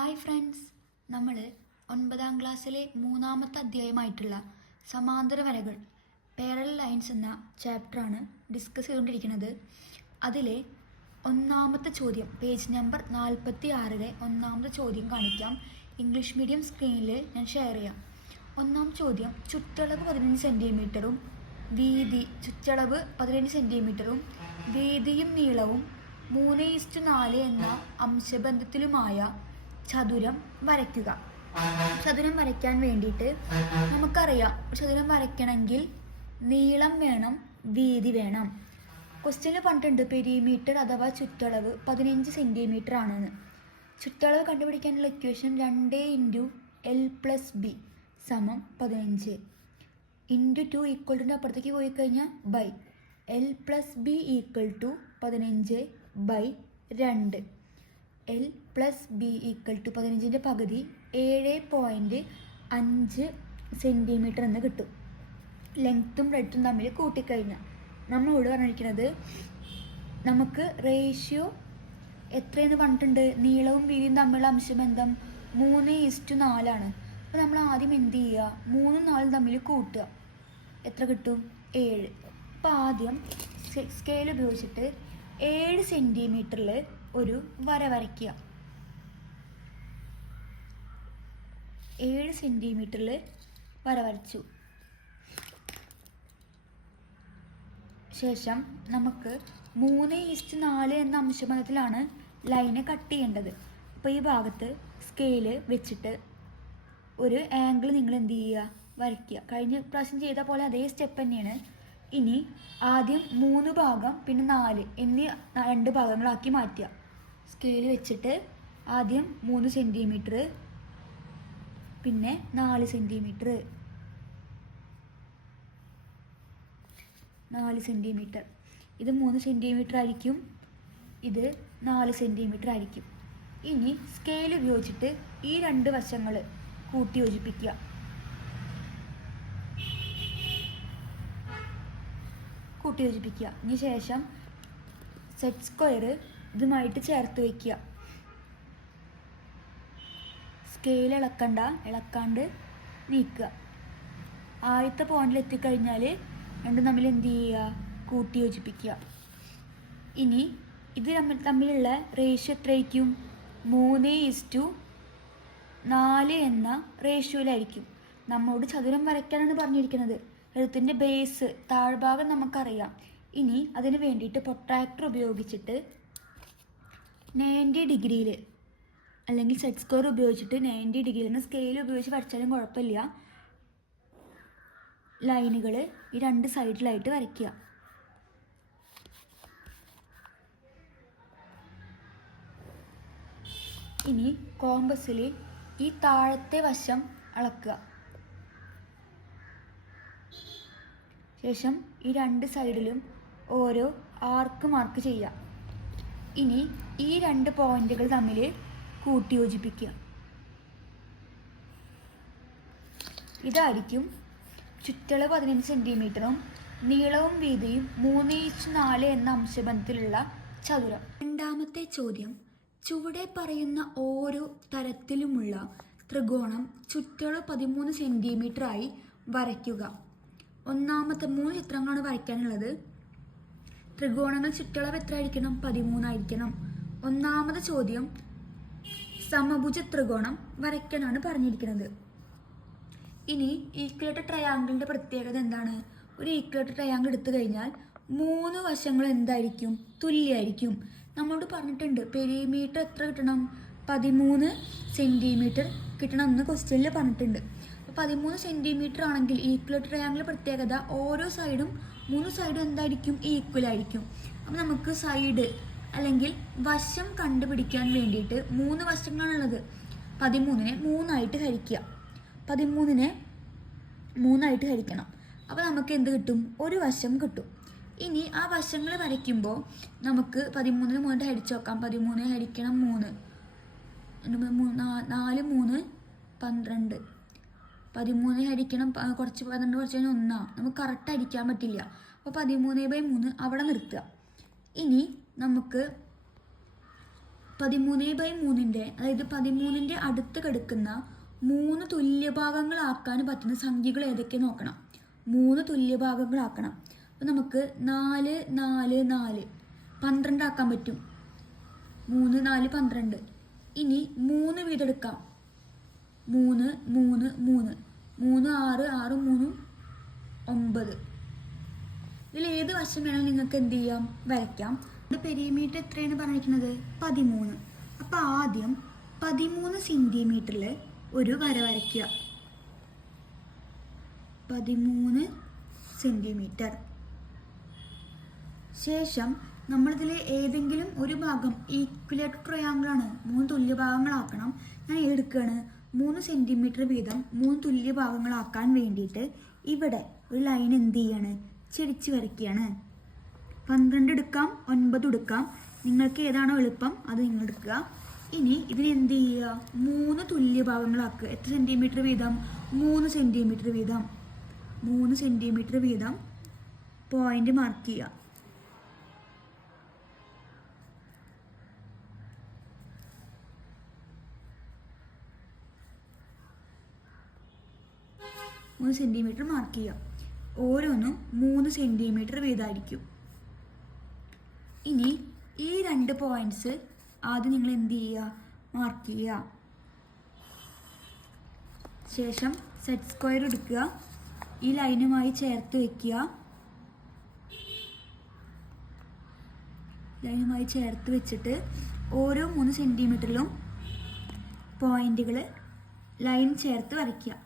Hi friends, നമ്മൾ 9ാം ക്ലാസ്സിലെ 3ാമത്തെ അധ്യായമായിട്ടുള്ള സമാന്തര വരകൾ പാരലൽ ലൈൻസ് എന്ന ചാപ്റ്ററാണ് ഡിസ്കസ് ചെയ്തുകൊണ്ടിരിക്കുന്നത്. അതിലെ ഒന്നാമത്തെ ചോദ്യം, പേജ് നമ്പർ 46-ലെ ഒന്നാമത്തെ ചോദ്യം കാണിക്കാം. ഇംഗ്ലീഷ് മീഡിയം സ്ക്രീനിൽ ഞാൻ ഷെയർ ചെയ്യാം. ഒന്നാം ചോദ്യം, ചുറ്റളവ് 15 സെൻറ്റിമീറ്ററും ചുറ്റളവ് 15 സെൻറ്റിമീറ്ററും വീതിയും നീളവും 3:4 എന്ന അംശബന്ധത്തിലുമായ ചതുരം വരയ്ക്കുക. ചതുരം വരയ്ക്കാൻ വേണ്ടിയിട്ട് നമുക്കറിയാം, ചതുരം വരയ്ക്കണമെങ്കിൽ നീളം വേണം, വീതി വേണം. ക്വസ്റ്റ്യനിൽ പറഞ്ഞിട്ടുണ്ട് പെരിമീറ്റർ അഥവാ ചുറ്റളവ് 15 സെൻറ്റിമീറ്റർ ആണെന്ന്. ചുറ്റളവ് കണ്ടുപിടിക്കാനുള്ള ഇക്വേഷൻ 2 × L+B = 15 × 2 = അപ്പുറത്തേക്ക് പോയി കഴിഞ്ഞാൽ ബൈ L+B = 15/2. L+B = 15ൻ്റെ പകുതി 7.5 സെൻറ്റിമീറ്റർ എന്ന് കിട്ടും. ലെങ്ത്തും ബ്രെഡ്ത്തും തമ്മിൽ കൂട്ടിക്കഴിഞ്ഞാൽ നമ്മളോട് പറഞ്ഞിരിക്കുന്നത് നമുക്ക് റേഷ്യോ എത്രയെന്ന് പറഞ്ഞിട്ടുണ്ട്. നീളവും വീതിയും തമ്മിലുള്ള അംശബന്ധം 3:4 ആണ്. അപ്പോൾ നമ്മൾ ആദ്യം എന്ത് ചെയ്യുക, 3ഉം 4ഉം തമ്മിൽ കൂട്ടുക. എത്ര കിട്ടും? 7. അപ്പോൾ ആദ്യം സ്കെയിൽ ഉപയോഗിച്ചിട്ട് 7 സെൻറ്റിമീറ്ററിൽ ഒരു വര വരയ്ക്കുക. 7 സെൻറ്റിമീറ്ററിൽ വര വരച്ചു ശേഷം നമുക്ക് 3:4 എന്ന അംശബന്ധത്തിലാണ് ലൈന് കട്ട് ചെയ്യേണ്ടത്. അപ്പോൾ ഈ ഭാഗത്ത് സ്കെയില് വെച്ചിട്ട് ഒരു ആംഗിൾ നിങ്ങൾ എന്ത് ചെയ്യുക, വരയ്ക്കുക. കഴിഞ്ഞ പ്രാവശ്യം ചെയ്ത പോലെ അതേ സ്റ്റെപ്പ് തന്നെയാണ്. ഇനി ആദ്യം 3 ഭാഗം പിന്നെ 4 എന്നീ 2 ഭാഗങ്ങളാക്കി മാറ്റുക. സ്കെയിൽ വെച്ചിട്ട് ആദ്യം 3 സെൻറ്റിമീറ്റർ, പിന്നെ 4 സെൻറ്റിമീറ്റർ, 4 സെൻറ്റിമീറ്റർ. ഇത് 3 സെൻറ്റിമീറ്റർ ആയിരിക്കും, ഇത് 4 സെൻറ്റിമീറ്റർ ആയിരിക്കും. ഇനി സ്കെയിൽ ഉപയോഗിച്ചിട്ട് ഈ 2 വശങ്ങൾ കൂട്ടി യോജിപ്പിക്കുക. ഇതിന് ശേഷം സെറ്റ് സ്ക്വയർ ഇതുമായിട്ട് ചേർത്ത് വയ്ക്കുക. സ്കെയിൽ ഇളക്കാണ്ട് നീക്കുക. ആദ്യത്തെ പോയിന്റിൽ എത്തിക്കഴിഞ്ഞാൽ രണ്ടും തമ്മിൽ എന്ത് ചെയ്യുക, കൂട്ടി യോജിപ്പിക്കുക. ഇനി ഇത് തമ്മിലുള്ള റേഷ്യോ എത്രയായിരിക്കും? 3:4 എന്ന റേഷ്യോയിലായിരിക്കും. നമ്മളോട് ചതുരം വരയ്ക്കാനാണ് പറഞ്ഞിരിക്കുന്നത്. എഴുത്തിൻ്റെ ബേസ് താഴ്ഭാഗം നമുക്കറിയാം. ഇനി അതിന് വേണ്ടിയിട്ട് പ്രൊട്രാക്ടർ ഉപയോഗിച്ചിട്ട് 90 ഡിഗ്രിയിൽ അല്ലെങ്കിൽ സെറ്റ് സ്ക്വയർ ഉപയോഗിച്ചിട്ട് 90 ഡിഗ്രിയിൽ സ്കെയിൽ ഉപയോഗിച്ച് വരച്ചാലും കുഴപ്പമില്ല. ലൈനുകൾ ഈ 2 സൈഡിലായിട്ട് വരയ്ക്കുക. ഇനി കോമ്പസിൽ ഈ താഴത്തെ വശം അളക്കുക. ശേഷം ഈ 2 സൈഡിലും ഓരോ ആർക്ക് മാർക്ക് ചെയ്യുക. ഇനി ഈ 2 പോയിന്റുകൾ തമ്മിൽ കൂട്ടി യോജിപ്പിക്കുക. ഇതായിരിക്കും ചുറ്റളവ് 15 സെൻറ്റിമീറ്ററും നീളവും വീതിയും 3:4 എന്ന അംശബന്ധത്തിലുള്ള ചതുരം. രണ്ടാമത്തെ ചോദ്യം, ചുവടെ പറയുന്ന ഓരോ തരത്തിലുമുള്ള ത്രികോണം ചുറ്റളവ് 13 സെൻറ്റിമീറ്റർ ആയി വരയ്ക്കുക. ഒന്നാമത്തെ 3 ചിത്രങ്ങളാണ് വരയ്ക്കാനുള്ളത്. ത്രികോണങ്ങൾ ചുറ്റളവ് എത്ര ആയിരിക്കണം? 13 ആയിരിക്കണം. ഒന്നാമത്തെ ചോദ്യം, സമഭുജ ത്രികോണം വരയ്ക്കാനാണ് പറഞ്ഞിരിക്കുന്നത്. ഇനി ഈക്വലേറ്റർ ട്രയാങ്കിളിൻ്റെ പ്രത്യേകത എന്താണ്? ഒരു ഈക്വലേറ്റർ ട്രയാങ്കിൾ എടുത്തു കഴിഞ്ഞാൽ 3 വശങ്ങൾ എന്തായിരിക്കും? തുല്യമായിരിക്കും. നമ്മളോട് പറഞ്ഞിട്ടുണ്ട് പെരിമീറ്റർ എത്ര കിട്ടണം? 13 സെൻറ്റിമീറ്റർ കിട്ടണം എന്ന് ക്വസ്റ്റ്യനിൽ പറഞ്ഞിട്ടുണ്ട്. അപ്പോൾ 13 സെൻറ്റിമീറ്റർ ആണെങ്കിൽ ഈക്വലേറ്റർ ട്രയാങ്കിൾ പ്രത്യേകത ഓരോ സൈഡും 3 സൈഡും എന്തായിരിക്കും? ഈക്വൽ ആയിരിക്കും. അപ്പോൾ നമുക്ക് സൈഡ് അല്ലെങ്കിൽ വശം കണ്ടുപിടിക്കാൻ വേണ്ടിയിട്ട് 3 വശങ്ങളാണുള്ളത്. 13നെ 3 ആയിട്ട് ഹരിക്കുക. 13നെ 3 ആയിട്ട് ഹരിക്കണം. അപ്പോൾ നമുക്ക് എന്ത് കിട്ടും? ഒരു വശം കിട്ടും. ഇനി ആ വശങ്ങൾ വരയ്ക്കുമ്പോൾ നമുക്ക് 13നെ 3 ഹരിച്ച് നോക്കാം. 13 ഹരിക്കണം 3, 4 3 12. 13 ഹരിക്കണം കുറച്ച് 12 കുറച്ച് കഴിഞ്ഞാൽ 1. നമുക്ക് കറക്റ്റ് ഹരിക്കാൻ പറ്റില്ല. അപ്പോൾ 13/3 അവിടെ നിർത്തുക. ഇനി നമുക്ക് 13/3 അതായത് 13ന്റെ അടുത്ത് കിടക്കുന്ന 3 തുല്യഭാഗങ്ങളാക്കാൻ പറ്റുന്ന സംഖ്യകൾ ഏതൊക്കെ നോക്കണം. 3 തുല്യഭാഗങ്ങളാക്കണം. അപ്പോൾ നമുക്ക് 4 4 4 12 ആക്കാൻ പറ്റും. 3 4 12. ഇനി 3 വീതം എടുക്കാം. 3 3 3 3 6 6 3 9. ഇതിൽ ഏത് വശം വേണമെങ്കിൽ നിങ്ങൾക്ക് എന്ത് ചെയ്യാം, വരയ്ക്കാം. പെരിമീറ്റർ എത്രയാണ് പറഞ്ഞിരിക്കുന്നത്, 13. അപ്പോൾ ആദ്യം 13 സെൻറ്റിമീറ്ററിൽ ഒരു വര വരയ്ക്കുക. 13 സെൻറ്റിമീറ്റർ. ശേഷം നമ്മളിതിൽ ഏതെങ്കിലും ഒരു ഭാഗം ഈക്വലേറ്റർ ട്രയാങ്കിളാണ്, 3 തുല്യ ഭാഗങ്ങളാക്കണം. ഞാൻ എടുക്കുകയാണ് 3 സെൻറ്റിമീറ്റർ വീതം 3 തുല്യ ഭാഗങ്ങളാക്കാൻ വേണ്ടിയിട്ട് ഇവിടെ ഒരു ലൈൻ എന്ത് ചെയ്യാണ്, ചെരിച്ച് വരയ്ക്കുകയാണ്. 12 എടുക്കാം, 9 എടുക്കാം. നിങ്ങൾക്ക് ഏതാണോ എളുപ്പം അത് നിങ്ങൾ എടുക്കുക. ഇനി ഇതിന് എന്ത് ചെയ്യുക, 3 തുല്യ ഭാഗങ്ങളാക്കുക. എത്ര സെൻറ്റിമീറ്റർ വീതം, 3 സെൻറ്റിമീറ്റർ വീതം. 3 സെൻറ്റിമീറ്റർ വീതം പോയിന്റ് മാർക്ക് ചെയ്യുക. മൂന്ന് സെൻറ്റിമീറ്റർ മാർക്ക് ചെയ്യുക. ഓരോന്നും 3 സെൻറ്റിമീറ്റർ വീതമായിരിക്കും. ഇനി ഈ 2 പോയിന്റ്സ് ആദ്യം നിങ്ങൾ എന്ത് ചെയ്യുക, മാർക്ക് ചെയ്യുക. ശേഷം സെറ്റ് സ്ക്വയർ എടുക്കുക, ഈ ലൈനുമായി ചേർത്ത് വയ്ക്കുക. ലൈനുമായി ചേർത്ത് വെച്ചിട്ട് ഓരോ 3 സെൻറ്റിമീറ്ററിലും പോയിന്റുകൾ ലൈൻ ചേർത്ത് വരയ്ക്കുക.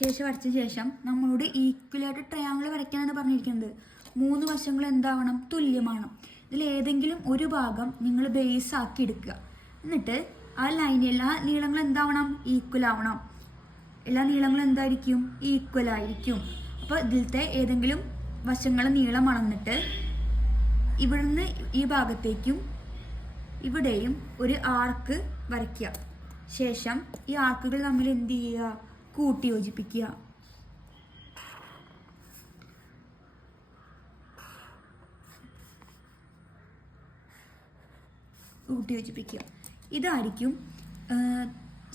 ശേഷം വരച്ച ശേഷം നമ്മളോട് ഈക്വലായിട്ട് ട്രയാങ്കിൾ വരയ്ക്കാനാണ് പറഞ്ഞിരിക്കുന്നത്. 3 വശങ്ങൾ എന്താവണം, തുല്യമാണ്. ഇതിൽ ഏതെങ്കിലും ഒരു ഭാഗം നിങ്ങൾ ബേസ് ആക്കി എടുക്കുക. എന്നിട്ട് ആ ലൈൻ എല്ലാ നീളങ്ങളും എന്താവണം, ഈക്വൽ ആവണം. എല്ലാ നീളങ്ങളും എന്തായിരിക്കും, ഈക്വൽ ആയിരിക്കും. അപ്പോൾ ഇതിലത്തെ ഏതെങ്കിലും വശങ്ങൾ നീളം അളന്നിട്ട് ഇവിടുന്ന് ഈ ഭാഗത്തേക്കും ഇവിടെയും ഒരു ആർക്ക് വരയ്ക്കുക. ശേഷം ഈ ആർക്കുകൾ തമ്മിൽ എന്ത് ചെയ്യുക, കൂട്ടി യോജിപ്പിക്കുക. ഇതായിരിക്കും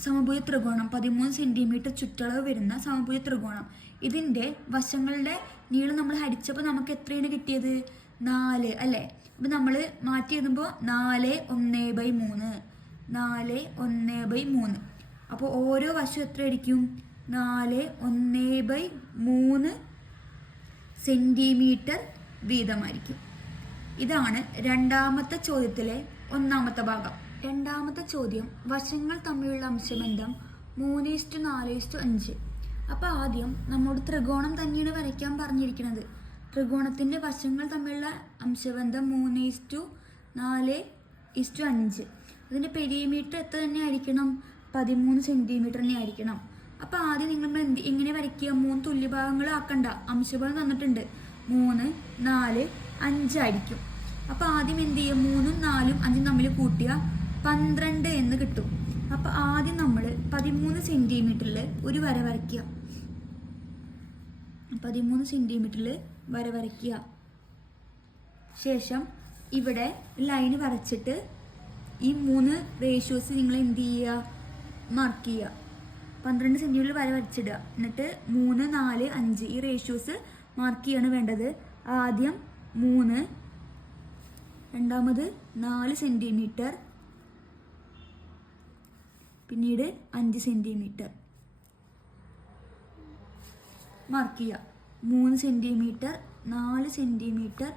സമഭുജ ത്രികോണം. 13 സെൻറ്റിമീറ്റർ ചുറ്റളവ് വരുന്ന സമഭുജ ത്രികോണം. ഇതിൻ്റെ വശങ്ങളുടെ നീളം നമ്മൾ ഹരിച്ചപ്പോൾ നമുക്ക് എത്രയാണ് കിട്ടിയത്, 4 അല്ലേ. അപ്പം നമ്മൾ മാറ്റി എഴുതുമ്പോൾ 4 1/3 4 1/3. അപ്പോൾ ഓരോ വശം എത്ര ആയിരിക്കും, 4 1/3 സെൻറ്റിമീറ്റർ വീതമായിരിക്കും. ഇതാണ് രണ്ടാമത്തെ ചോദ്യത്തിലെ ഒന്നാമത്തെ ഭാഗം. രണ്ടാമത്തെ ചോദ്യം, വശങ്ങൾ തമ്മിലുള്ള അംശബന്ധം 3:4:5. അപ്പോൾ ആദ്യം നമ്മോട് ത്രികോണം തന്നെയാണ് വരയ്ക്കാൻ പറഞ്ഞിരിക്കുന്നത്. ത്രികോണത്തിൻ്റെ വശങ്ങൾ തമ്മിലുള്ള അംശബന്ധം 3:4:5. അതിൻ്റെ പെരിമീറ്റർ എത്ര തന്നെ ആയിരിക്കണം, 13 സെൻറ്റിമീറ്റർ തന്നെ ആയിരിക്കണം. അപ്പോൾ ആദ്യം നിങ്ങൾ എങ്ങനെ വരയ്ക്കുക, 3 തുല്യഭാഗങ്ങൾ ആക്കണ്ട, അംശബന്ധം തന്നിട്ടുണ്ട്. 3 4 5 ആയിരിക്കും. അപ്പോൾ ആദ്യം എന്ത് ചെയ്യുക, 3 4 5 തമ്മിൽ കൂട്ടിയ 12 എന്ന് കിട്ടും. അപ്പോൾ ആദ്യം നമ്മൾ 13 സെൻറ്റിമീറ്ററിൽ ഒരു വര വരയ്ക്കുക. 13 സെൻറ്റിമീറ്ററിൽ വര വരയ്ക്കുക. ശേഷം ഇവിടെ ലൈന് വരച്ചിട്ട് ഈ 3 റേഷ്യോസ് നിങ്ങൾ എന്ത് ചെയ്യുക, മാർക്ക് ചെയ്യുക. 12 സെൻറ്റിമീറ്ററിൽ വര വരച്ചിടുക. എന്നിട്ട് 3 4 5 ഈ റേഷ്യോസ് മാർക്ക് ചെയ്യാണ് വേണ്ടത്. ആദ്യം 3, രണ്ടാമത് 4 സെൻറ്റിമീറ്റർ, പിന്നീട് 5 സെൻറ്റിമീറ്റർ മാർക്ക് ചെയ്യുക. 3 സെൻറ്റിമീറ്റർ, 4 സെൻറ്റിമീറ്റർ,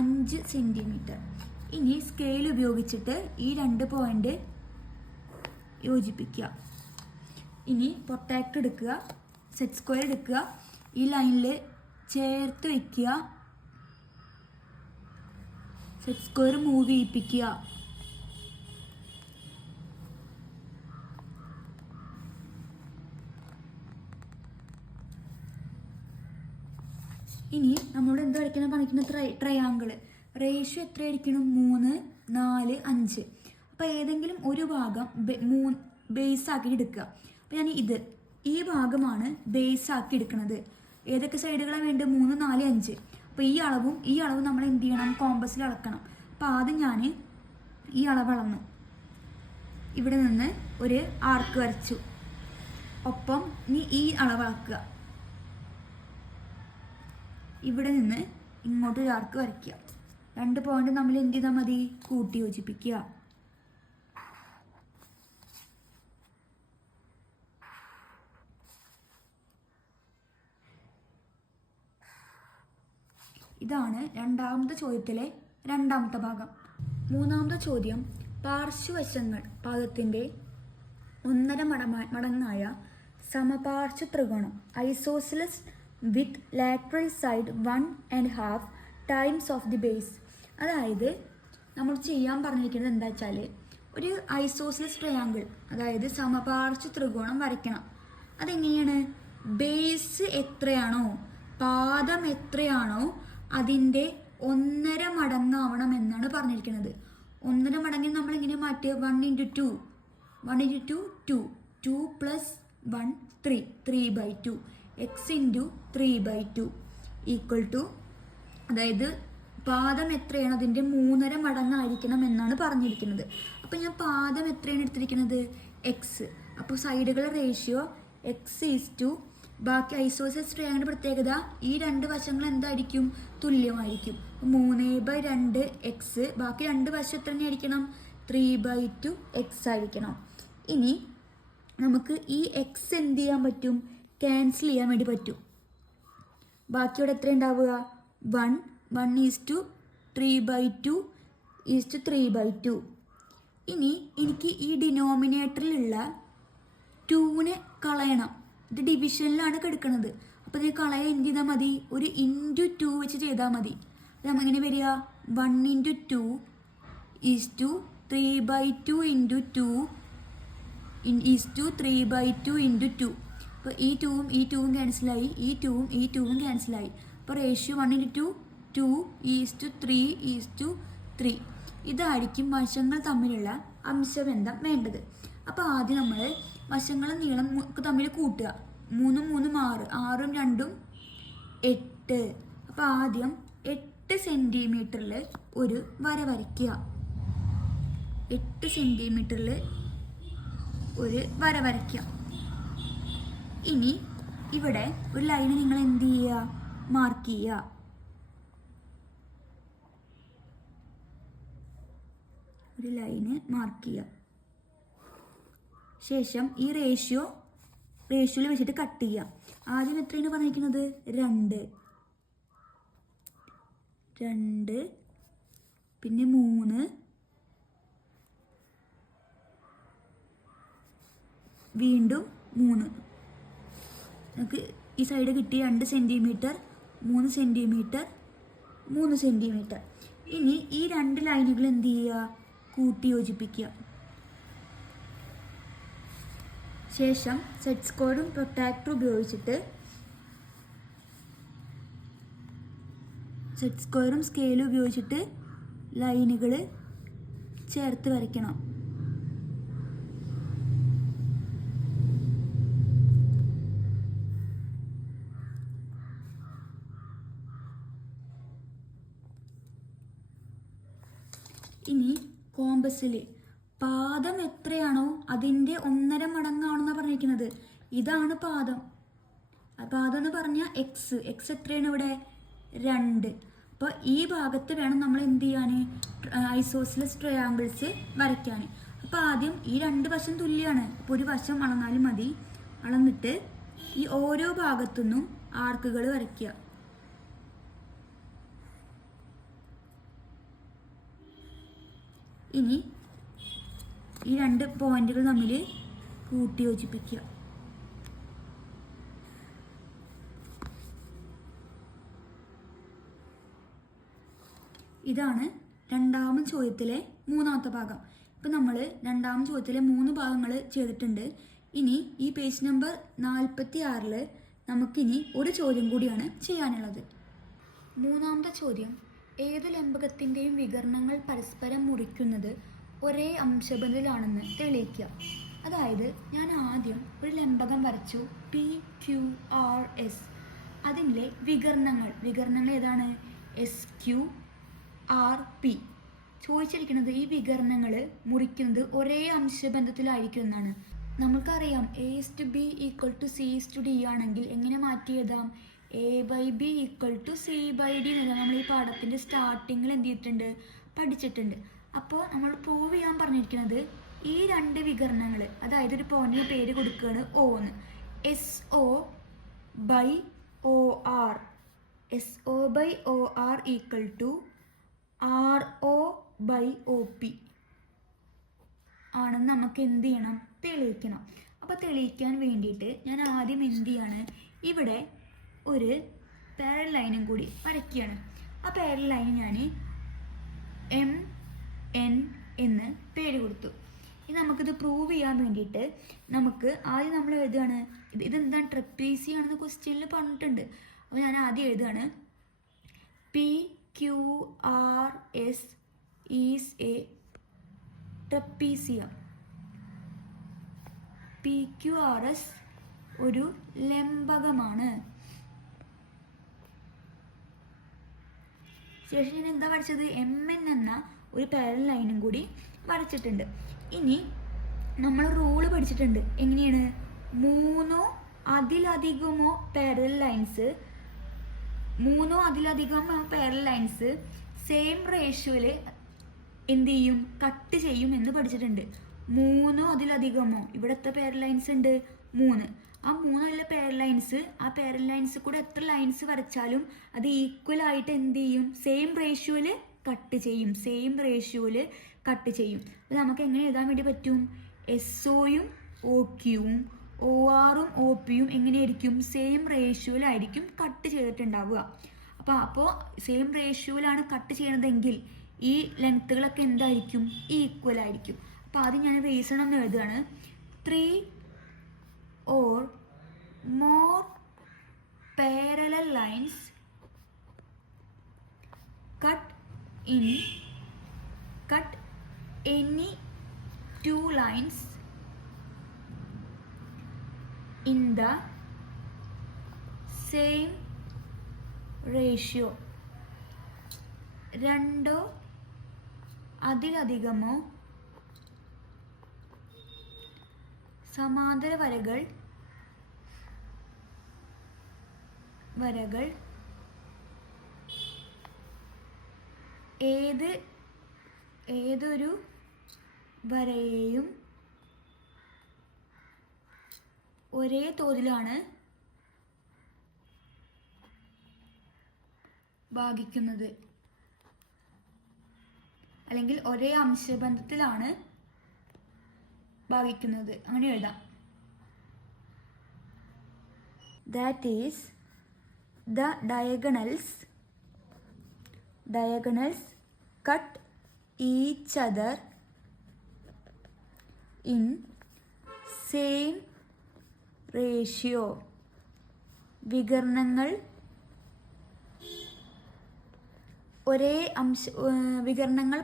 5 സെൻറ്റിമീറ്റർ. ഇനി സ്കെയിൽ ഉപയോഗിച്ചിട്ട് ഈ 2 പോയിന്റ് യോജിപ്പിക്കുക. ഇനി പൊട്ടാക്ട് എടുക്കുക, സെറ്റ് സ്ക്വയർ എടുക്കുക, ഈ ലൈനിൽ ചേർത്ത് വയ്ക്കുക. സെറ്റ് സ്ക്വയർ മൂവ് ചെയ്യിപ്പിക്കുക. ഇനി നമ്മളോട് എന്താ വരയ്ക്കണം പറഞ്ഞിരിക്കുന്ന ട്രയാങ്കിൾ റേഷ്യോ എത്രയായിരിക്കണം, 3 4 5. അപ്പോൾ ഏതെങ്കിലും ഒരു ഭാഗം ബേസ് ആക്കി എടുക്കുക. അപ്പോൾ ഞാൻ ഈ ഭാഗമാണ് ബേസ് ആക്കി എടുക്കുന്നത്. ഏതൊക്കെ സൈഡുകളാണ് വേണ്ടത്? 3, 4, 5. അപ്പോൾ ഈ അളവും നമ്മൾ എന്ത് ചെയ്യണം? കോമ്പസിൽ അളക്കണം. അപ്പോൾ ആദ്യം ഞാൻ ഈ അളവ് അളന്നു, ഇവിടെ നിന്ന് ഒരു ആർക്ക് വരച്ചു. ഒപ്പം ഇനി ഈ അളവ് അളക്കുക, ഇവിടെ നിന്ന് ഇങ്ങോട്ട് ഒരു ആർക്ക് വരയ്ക്കുക. 2 പോയിന്റ് നമ്മൾ എന്ത് ചെയ്താൽ മതി? കൂട്ടി യോജിപ്പിക്കുക. ഇതാണ് രണ്ടാമത്തെ ചോദ്യത്തിലെ രണ്ടാമത്തെ ഭാഗം. മൂന്നാമത്തെ ചോദ്യം, പാർശ്വവശങ്ങൾ പാദത്തിൻ്റെ 1.5 മടങ്ങായ സമപാർശ്വ ത്രികോണം isosceles with lateral side 1.5 times of the base. അതായത് നമ്മൾ ചെയ്യാൻ പറഞ്ഞിരിക്കുന്നത് എന്താ വെച്ചാൽ, ഒരു ഐസോസിലസ് ട്രയാങ്കിൾ, അതായത് സമപാർശ്വ ത്രികോണം വരയ്ക്കണം. അതെങ്ങനെയാണ്? ബേസ് എത്രയാണോ, പാദം എത്രയാണോ അതിൻ്റെ 1.5 മടങ്ങാവണം എന്നാണ് പറഞ്ഞിരിക്കുന്നത്. 1.5 മടങ്ങിൽ നമ്മൾ എങ്ങനെ മാറ്റുക? 1 × 2, 1 × 2, 2, 2 + 1, 3, 3/2, x × 3/2 ഈക്വൽ ടു, അതായത് പാദം എത്രയാണ് അതിൻ്റെ 3.5 മടങ്ങായിരിക്കണം എന്നാണ് പറഞ്ഞിരിക്കുന്നത്. അപ്പോൾ ഞാൻ പാദം എത്രയാണ് എടുത്തിരിക്കുന്നത്? എക്സ്. അപ്പോൾ സൈഡുകളുടെ റേഷ്യോ x:, ബാക്കി ഐസോസിലസ് ട്രയാങ്കിളിൻ്റെ പ്രത്യേകത ഈ 2 വശങ്ങൾ എന്തായിരിക്കും? തുല്യമായിരിക്കും. 3/2 x, ബാക്കി 2 വശം എത്ര തന്നെയായിരിക്കണം? 3/2 x ആയിരിക്കണം. ഇനി നമുക്ക് ഈ എക്സ് എന്ത് ചെയ്യാൻ പറ്റും? ക്യാൻസൽ ചെയ്യാൻ വേണ്ടി പറ്റും. ബാക്കിയോടെ എത്ര ഉണ്ടാവുക? 1, 1:3/2 3/2. ഇനി എനിക്ക് ഈ ഡിനോമിനേറ്ററിലുള്ള 2നെ കളയണം. ഇത് ഡിവിഷനിലാണ് കിടക്കുന്നത്. അപ്പോൾ ഇത് കളയാൻ എന്ത് ചെയ്താൽ മതി? ഒരു × 2 വെച്ച് ചെയ്താൽ മതി. അപ്പോൾ നമ്മളിങ്ങനെ വരിക 1 × 2 3/2 × 2 3/2 × 2. അപ്പോൾ ഈ 2ഉം ക്യാൻസലായി, ഈ 2ഉം ക്യാൻസലായി. അപ്പോൾ റേഷ്യോ 1 × 2 2:3 ഇതായിരിക്കും വശങ്ങൾ തമ്മിലുള്ള അംശബന്ധം വേണ്ടത്. അപ്പോൾ ആദ്യം നമ്മൾ വശങ്ങളും നീളം തമ്മിൽ കൂട്ടുക. 3 ഉം 3 ഉം 6, 6ഉം 2ഉം 8. അപ്പോൾ ആദ്യം 8 സെൻറ്റിമീറ്ററിൽ ഒരു വര വരയ്ക്കുക. 8 സെൻറ്റിമീറ്ററിൽ ഒരു വര വരയ്ക്കുക. ഇനി ഇവിടെ ഒരു ലൈന് നിങ്ങൾ എന്ത് ചെയ്യുക? മാർക്ക് ചെയ്യുക. ഒരു ലൈന് മാർക്ക് ചെയ്യുക. ശേഷം ഈ റേഷ്യോയിൽ വെച്ചിട്ട് കട്ട് ചെയ്യുക. ആദ്യം എത്രയാണ് പറഞ്ഞിരിക്കുന്നത്? 2, പിന്നെ 3, വീണ്ടും 3. നമുക്ക് ഈ സൈഡ് കിട്ടി 2 സെൻറ്റിമീറ്റർ, 3 സെൻറ്റിമീറ്റർ, 3 സെൻറ്റിമീറ്റർ. ഇനി ഈ 2 ലൈനുകൾ എന്ത് ചെയ്യുക? കൂട്ടി യോജിപ്പിക്കുക. ശേഷം സെറ്റ് സ്ക്വയറും പ്രൊട്രാക്ടറും ഉപയോഗിച്ചിട്ട് സെറ്റ് സ്ക്വയറും സ്കെയിലും ഉപയോഗിച്ചിട്ട് ലൈനുകൾ ചേർത്ത് വരയ്ക്കണം. ഇനി കോമ്പസിൽ പാദം എത്രയാണോ അതിൻ്റെ 1.5 മടങ്ങാണെന്നാണ് പറഞ്ഞിരിക്കുന്നത്. ഇതാണ് പാദം. പാദം എന്ന് പറഞ്ഞാൽ എക്സ് എത്രയാണ് ഇവിടെ? 2. അപ്പോൾ ഈ ഭാഗത്ത് വേണം നമ്മൾ എന്ത് ചെയ്യാൻ? ഐസോസിലസ് ട്രയാങ്കിൾസ് വരയ്ക്കാൻ. അപ്പോൾ ആദ്യം ഈ 2 വശം തുല്യമാണ്. അപ്പോൾ ഒരു വശം അളന്നാലും മതി. അളന്നിട്ട് ഈ ഓരോ ഭാഗത്തുനിന്നും ആർക്കുകൾ വരയ്ക്കുക. ഇനി ഈ 2 പോയിന്റുകൾ തമ്മിൽ കൂട്ടി യോജിപ്പിക്കുക. ഇതാണ് രണ്ടാമത്തെ ചോദ്യത്തിലെ മൂന്നാമത്തെ ഭാഗം. ഇപ്പം നമ്മൾ രണ്ടാമത്തെ ചോദ്യത്തിലെ 3 ഭാഗങ്ങൾ ചെയ്തിട്ടുണ്ട്. ഇനി ഈ പേജ് നമ്പർ 46 നമുക്കിനി ഒരു ചോദ്യം കൂടിയാണ് ചെയ്യാനുള്ളത്. മൂന്നാമത്തെ ചോദ്യം, ഏതു ലംബകത്തിൻ്റെയും വികരണങ്ങൾ പരസ്പരം മുറിക്കുന്നത് ഒരേ അംശബന്ധത്തിലാണെന്ന് തെളിയിക്കുക. അതായത് ഞാൻ ആദ്യം ഒരു ലംബകം വരച്ചു, PQRS. അതിൻ്റെ വികരണങ്ങൾ ഏതാണ്? SQRP. ചോദിച്ചിരിക്കുന്നത് ഈ വികരണങ്ങൾ മുറിക്കുന്നത് ഒരേ അംശബന്ധത്തിലായിരിക്കും എന്നാണ്. നമുക്കറിയാം A/B = C/D ആണെങ്കിൽ എങ്ങനെ മാറ്റി എഴുതാം? A/B = C/D എന്നെല്ലാം നമ്മൾ ഈ പാഠത്തിൻ്റെ സ്റ്റാർട്ടിങ്ങിൽ എന്ത് ചെയ്തിട്ടുണ്ട്? പഠിച്ചിട്ടുണ്ട്. അപ്പോൾ നമ്മൾ പ്രൂവ് ചെയ്യാൻ പറഞ്ഞിരിക്കുന്നത് ഈ രണ്ട് വികരണങ്ങൾ, അതായത് ഒരു പോയിന്റിന് പേര് കൊടുക്കുകയാണ് O എന്ന്. SO/OR SO/OR = RO/OP ആണെന്ന് നമുക്ക് എന്ത് ചെയ്യണം? തെളിയിക്കണം. അപ്പോൾ തെളിയിക്കാൻ വേണ്ടിയിട്ട് ഞാൻ ആദ്യം എന്ത് ചെയ്യാണ്? ഇവിടെ ഒരു പാരലൽ ലൈനും കൂടി വരയ്ക്കുകയാണ്. ആ പാരലൽ ലൈന് ഞാൻ MN എന്ന് പേര് കൊടുത്തു. ഇനി നമുക്കിത് പ്രൂവ് ചെയ്യാൻ വേണ്ടിയിട്ട് നമുക്ക് ആദ്യം നമ്മൾ എഴുതുകയാണ്. ഇതെന്താണ്? ട്രപ്പീസിയാണെന്ന് ക്വസ്റ്റ്യനിൽ പറഞ്ഞിട്ടുണ്ട്. അപ്പോൾ ഞാൻ ആദ്യം എഴുതുകയാണ് PQRS is A trapezium. PQRS ഒരു ലംബകമാണ്. ശേഷം ഞാൻ എന്താ വരച്ചത്? MN എന്ന ഒരു പാരലൽ ലൈനും കൂടി വരച്ചിട്ടുണ്ട്. ഇനി നമ്മൾ റൂള് പഠിച്ചിട്ടുണ്ട്. എങ്ങനെയാണ്? മൂന്നോ അതിലധികമോ പാരലൽ ലൈൻസ് സെയിം റേഷ്യോയിൽ എന്ത് ചെയ്യും? കട്ട് ചെയ്യും എന്ന് പഠിച്ചിട്ടുണ്ട്. മൂന്നോ അതിലധികമോ, ഇവിടുത്തെ പാരലൽ ലൈൻസ് ഉണ്ട് 3. ആ 3 പാരലൽ ലൈൻസ് കൂടെ എത്ര ലൈൻസ് വരച്ചാലും അത് ഈക്വൽ ആയിട്ട് എന്ത് ചെയ്യും? സെയിം റേഷ്യോയിൽ കട്ട് ചെയ്യും. അപ്പോൾ നമുക്ക് എങ്ങനെ എഴുതാൻ വേണ്ടി പറ്റും? SOയും OQയും ORും OPയും എങ്ങനെയായിരിക്കും? സെയിം റേഷ്യോയിലായിരിക്കും കട്ട് ചെയ്തിട്ടുണ്ടാവുക. അപ്പോൾ സെയിം റേഷ്യോയിലാണ് കട്ട് ചെയ്യണതെങ്കിൽ ഈ ലെങ്ത്തുകളൊക്കെ എന്തായിരിക്കും? ഈക്വൽ ആയിരിക്കും. അപ്പോൾ ആദ്യം ഞാൻ റീസൺ എന്ന് എഴുതുകയാണ്. 3 or more parallel lines cut any two lines in the same ratio. രണ്ടോ അതിലധികമോ സമാന്തര വരകൾ ഏതൊരു വരയെയും ഒരേ തോതിലാണ് ഭാഗിക്കുന്നത്, അല്ലെങ്കിൽ ഒരേ അംശബന്ധത്തിലാണ് ഭാഗിക്കുന്നത്. അങ്ങനെ എഴുതാം. That is, the diagonals cut each other in same ratio. വികരണങ്ങൾ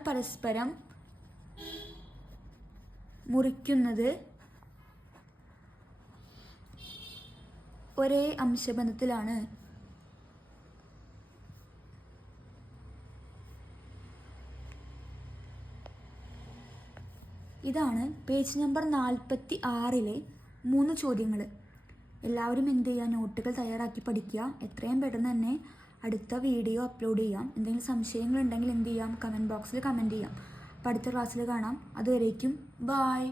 പരസ്പരം മുറിക്കുന്നത് ഒരേ അംശബന്ധത്തിലാണ്. ഇതാണ് പേജ് നമ്പർ 46-ലെ 3 ചോദ്യങ്ങൾ. എല്ലാവരും എന്ത് ചെയ്യുക? നോട്ടുകൾ തയ്യാറാക്കി പഠിക്കുക. എത്രയും പെട്ടെന്ന് തന്നെ അടുത്ത വീഡിയോ അപ്ലോഡ് ചെയ്യാം. എന്തെങ്കിലും സംശയങ്ങളുണ്ടെങ്കിൽ എന്ത് ചെയ്യാം? കമൻറ്റ് ബോക്സിൽ കമൻറ്റ് ചെയ്യാം. അപ്പോൾ അടുത്ത ക്ലാസ്സിൽ കാണാം. അതുവരേക്കും ബായ്.